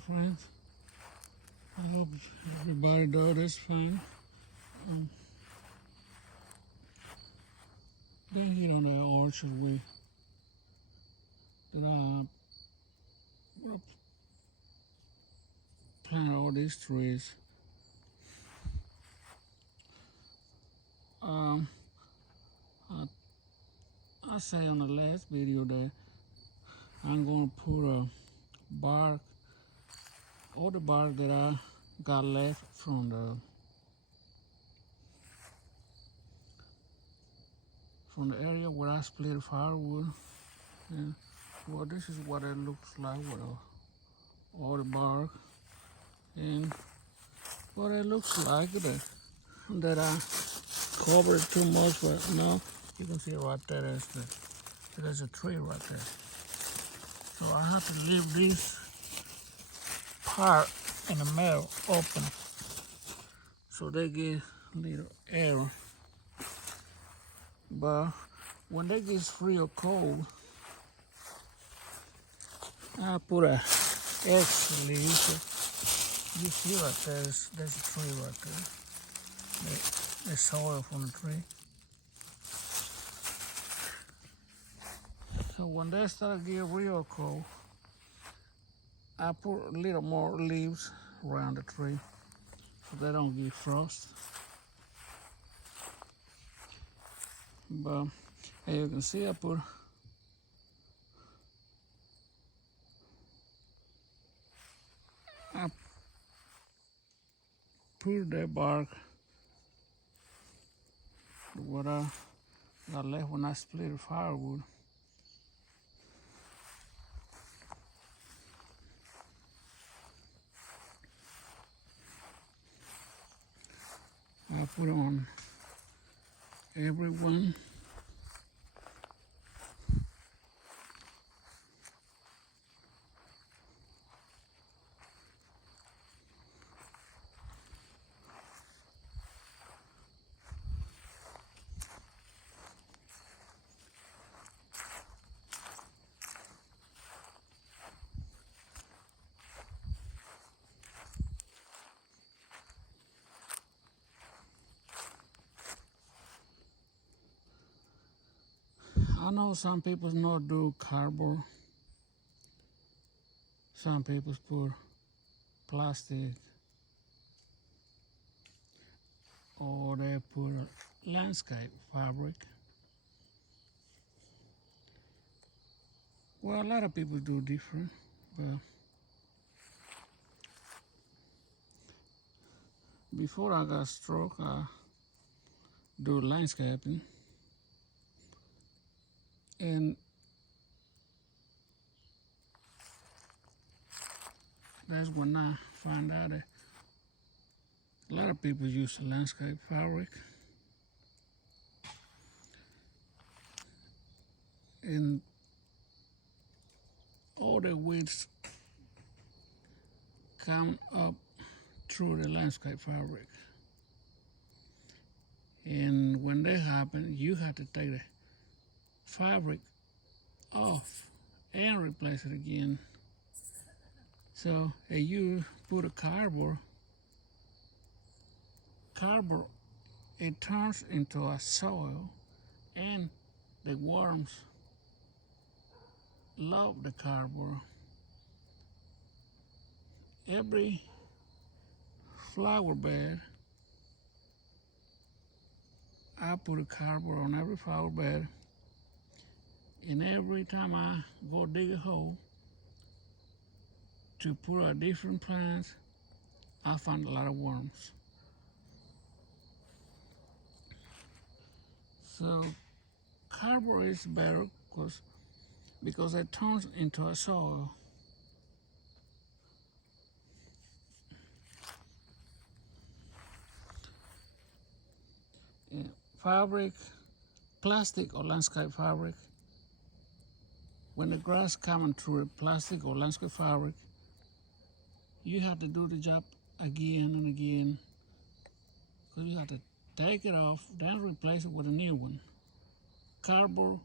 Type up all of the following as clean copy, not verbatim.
friends. I hope everybody does this fine. Then here on the orchard we that I plant all these trees. I, I say on the last video that I'm gonna put a bark, all the bark that I got left from the area where I split firewood. And well, this is what it looks like with all the bark. And what it looks like that I covered it too much, but no, you can see right there, there's a tree right there. So I have to leave this part in the middle open so they get a little air. But when they get real cold, I put a extra leaf. So you see right there, there's a tree right there. There's soil from the tree. So when they start getting real cold, I put a little more leaves around the tree so they don't get frost. But as you can see, I put that bark, what I got left when I split the firewood. I put on every one. I know some people not do cardboard. Some people put plastic, or they put landscape fabric. Well, a lot of people do different, but before I got stroke, I do landscaping. And that's when I found out that a lot of people use the landscape fabric. And all the weeds come up through the landscape fabric. And when that happens, you have to take the fabric off and replace it again. So if you put a cardboard, it turns into a soil, and the worms love the cardboard. Every flower bed, I put a cardboard on every flower bed, and every time I go dig a hole to put a different plant, I find a lot of worms. So cardboard is better because it turns into a soil. Fabric, plastic or landscape fabric, when the grass coming through the plastic or landscape fabric, you have to do the job again and again, because you have to take it off, then replace it with a new one. Cardboard,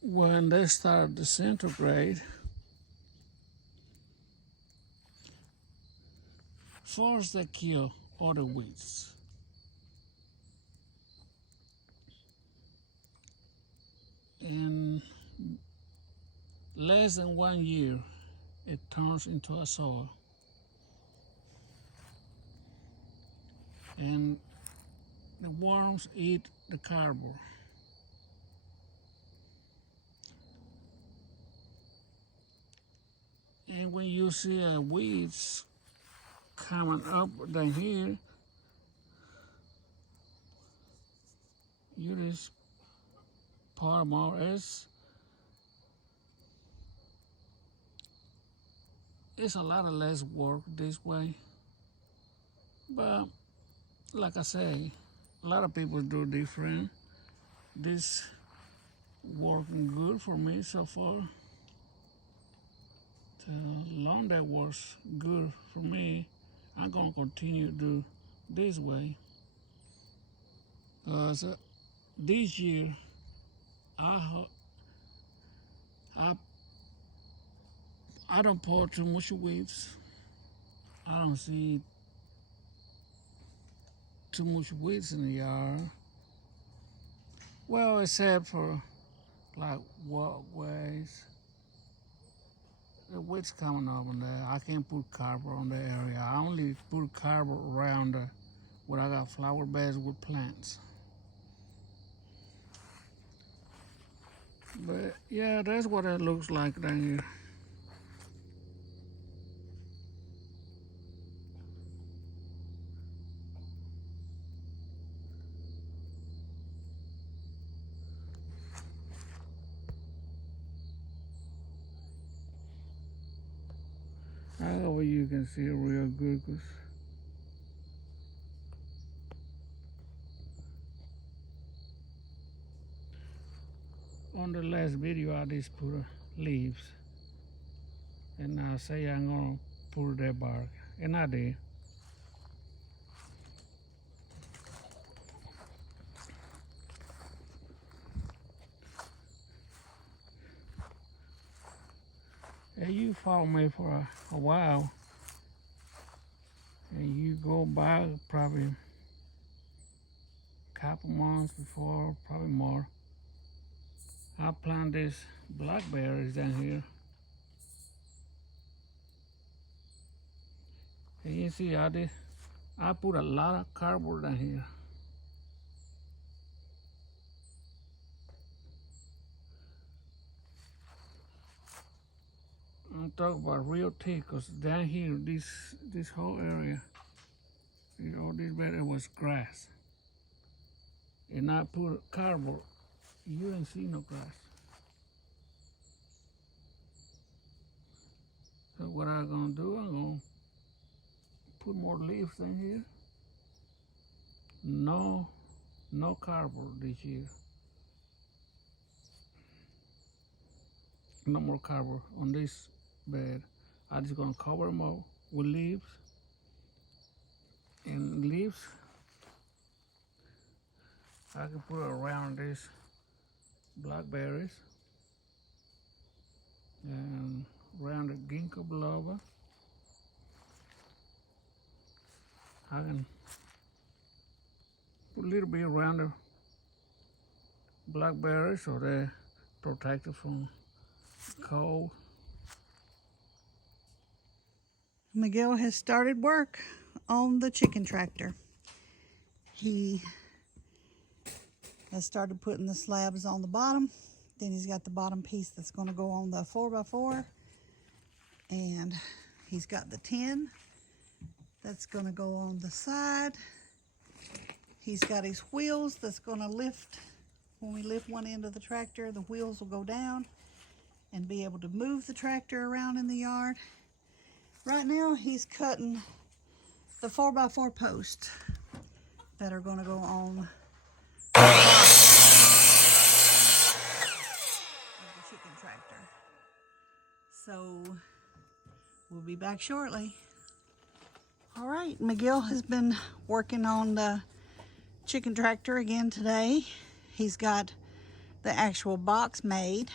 when they start to disintegrate, first they kill all the weeds. In less than 1 year, it turns into a soil. And the worms eat the cardboard. And when you see weeds coming up down here, you just pour them out. It's a lot of less work this way. But like I say, a lot of people do different. This working good for me so far. So long that works good for me, I'm gonna continue to do this way. So this year, I don't pour too much weeds. I don't see too much weeds in the yard. Well, except for like walkways. The weeds coming up in there. I can't put cardboard on the area. I only put cardboard around where I got flower beds with plants. But yeah, that's what it looks like down here. However, you can see it real good. On the last video, I just put leaves. And I say I'm gonna pull that bark. And I did. And you follow me for a while, and you go by probably a couple months before, probably more. I planted these blackberries down here. And you see, I put a lot of cardboard down here. I'm talking about real thick, because down here, this whole area, all this bed, it was grass. And I put cardboard, you ain't see no grass. So what I'm gonna do, I'm gonna put more leaves in here. No cardboard this year. No more cardboard on this bed. I'm just gonna cover them up with leaves. And leaves, I can put around these blackberries and around the ginkgo biloba. I can put a little bit around the blackberries so they're protected from cold. Miguel has started work on the chicken tractor. He has started putting the slabs on the bottom. Then he's got the bottom piece that's going to go on the 4x4. And he's got the tin that's going to go on the side. He's got his wheels that's going to lift. When we lift one end of the tractor, the wheels will go down and be able to move the tractor around in the yard. Right now, he's cutting the 4x4 posts that are going to go on the chicken tractor. So we'll be back shortly. All right, Miguel has been working on the chicken tractor again today. He's got the actual box made.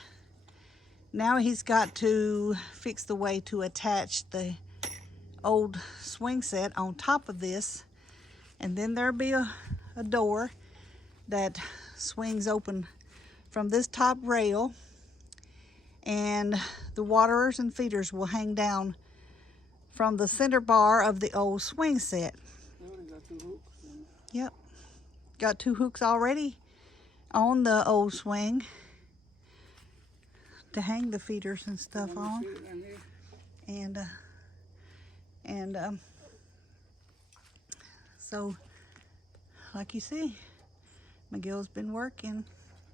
Now he's got to fix the way to attach the old swing set on top of this, and then there'll be a door that swings open from this top rail, and the waterers and feeders will hang down from the center bar of the old swing set. Got 2 hooks. Yep, got 2 hooks already on the old swing to hang the feeders and stuff on. And so like you see, Miguel's been working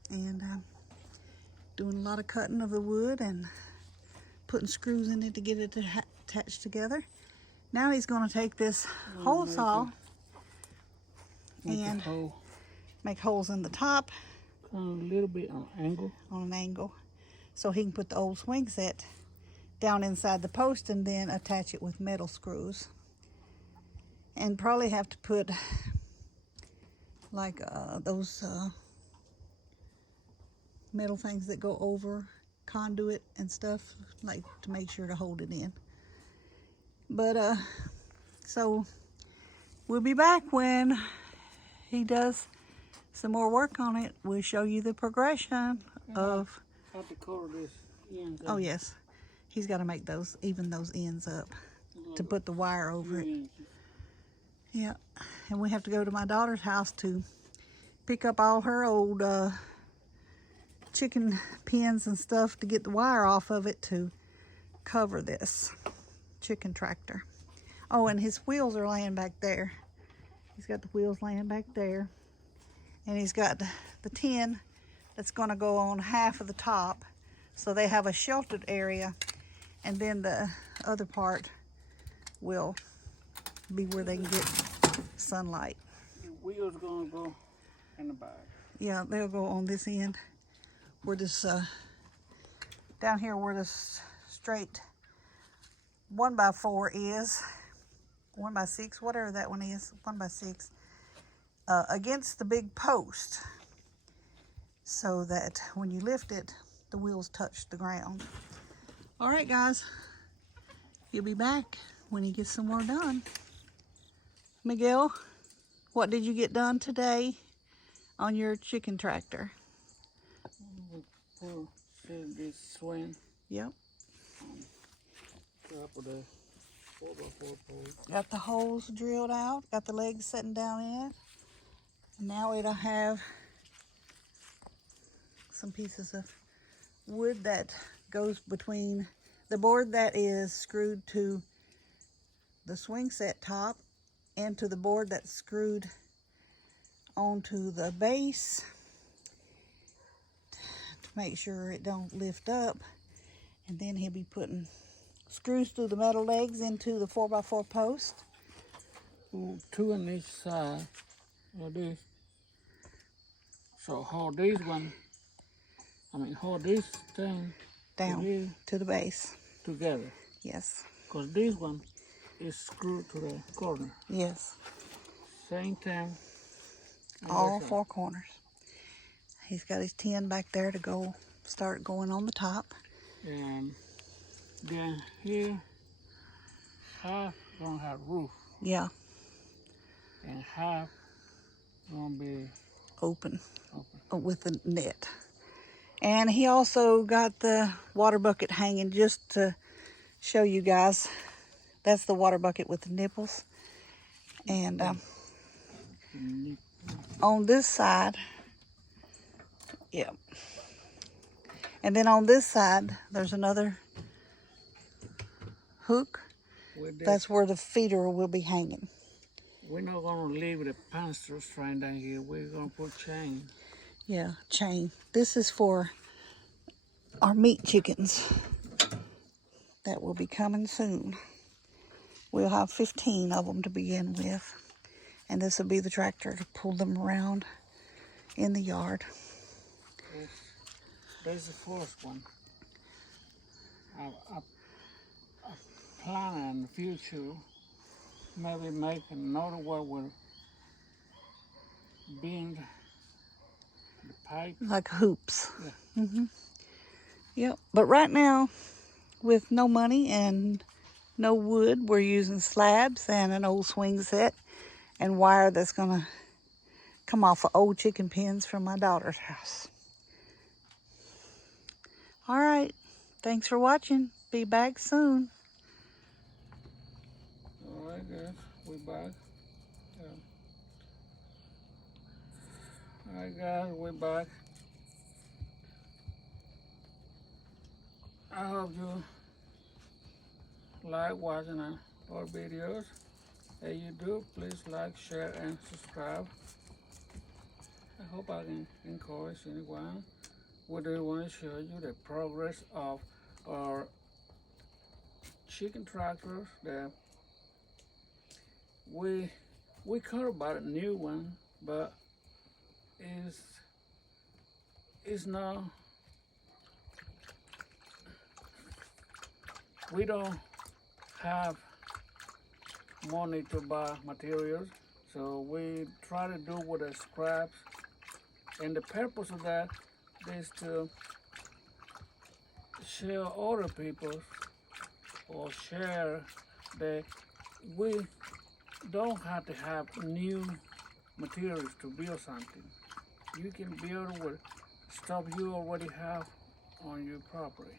and doing a lot of cutting of the wood and putting screws in it to get it attached together. Now he's going to take this hole saw and make holes in the top a little bit on an angle, so he can put the old swing set down inside the post and then attach it with metal screws. And probably have to put like those metal things that go over conduit and stuff, like to make sure to hold it in. But so we'll be back when he does some more work on it. We'll show you the progression of how to cover this ends up. Oh yes, he's got to make those, even those ends up to put the wire over it. Yeah, and we have to go to my daughter's house to pick up all her old chicken pins and stuff to get the wire off of it to cover this chicken tractor. Oh, and his wheels are laying back there. He's got the wheels laying back there. And he's got the tin that's going to go on half of the top. So they have a sheltered area. And then the other part will be where they can get sunlight. The wheels going to go in the back. Yeah, they'll go on this end. Where this, down here where this straight 1x4 is, 1x6, whatever that one is, 1x6, against the big post, so that when you lift it, the wheels touch the ground. All right, guys, he'll be back when he gets some more done. Miguel, what did you get done today on your chicken tractor? This swing. Yep. Top of the 4x4 pole. Got the holes drilled out, got the legs sitting down in. Now it'll have some pieces of wood that goes between the board that is screwed to the swing set top and to the board that's screwed onto the base to make sure it don't lift up. And then he'll be putting screws through the metal legs into the 4x4 post. 2 on each side of this. So hold this one, hold this thing Down to the base. together. Yes. Because this one is screwed to the corner. Yes. Same time. All 4 corners. He's got his tin back there to start going on the top. And then here, half gonna have roof. Yeah. And half gonna be Open. With the net. And he also got the water bucket hanging just to show you guys. That's the water bucket with the nipples. And on this side, yeah. And then on this side, there's another hook. That's where the feeder will be hanging. We're not going to leave the panster strand down here. We're going to put chain. Yeah, chain. This is for our meat chickens that will be coming soon. We'll have 15 of them to begin with. And this will be the tractor to pull them around in the yard. There's the first one. I plan in the future maybe make another one with bend the pipe. Like hoops. Yeah. Yep. But right now, with no money and no wood. We're using slabs and an old swing set and wire that's gonna come off of old chicken pens from my daughter's house. All right, thanks for watching. Be back soon. All right, guys, we're back. All right, guys, we're back. I hope you like watching our videos. If you do, please like, share, and subscribe. I hope I can encourage anyone. We do want to show you the progress of our chicken tractors. That we could about a new one, but it's not. We don't have money to buy materials, so we try to do with the scraps. And the purpose of that is to share other people or share that we don't have to have new materials to build something. You can build with stuff you already have on your property.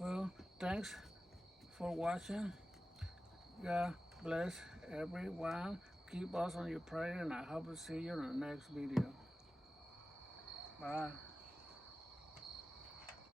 Well, thanks for watching. God bless everyone. Keep us on your prayer, and I hope to see you in the next video. Bye.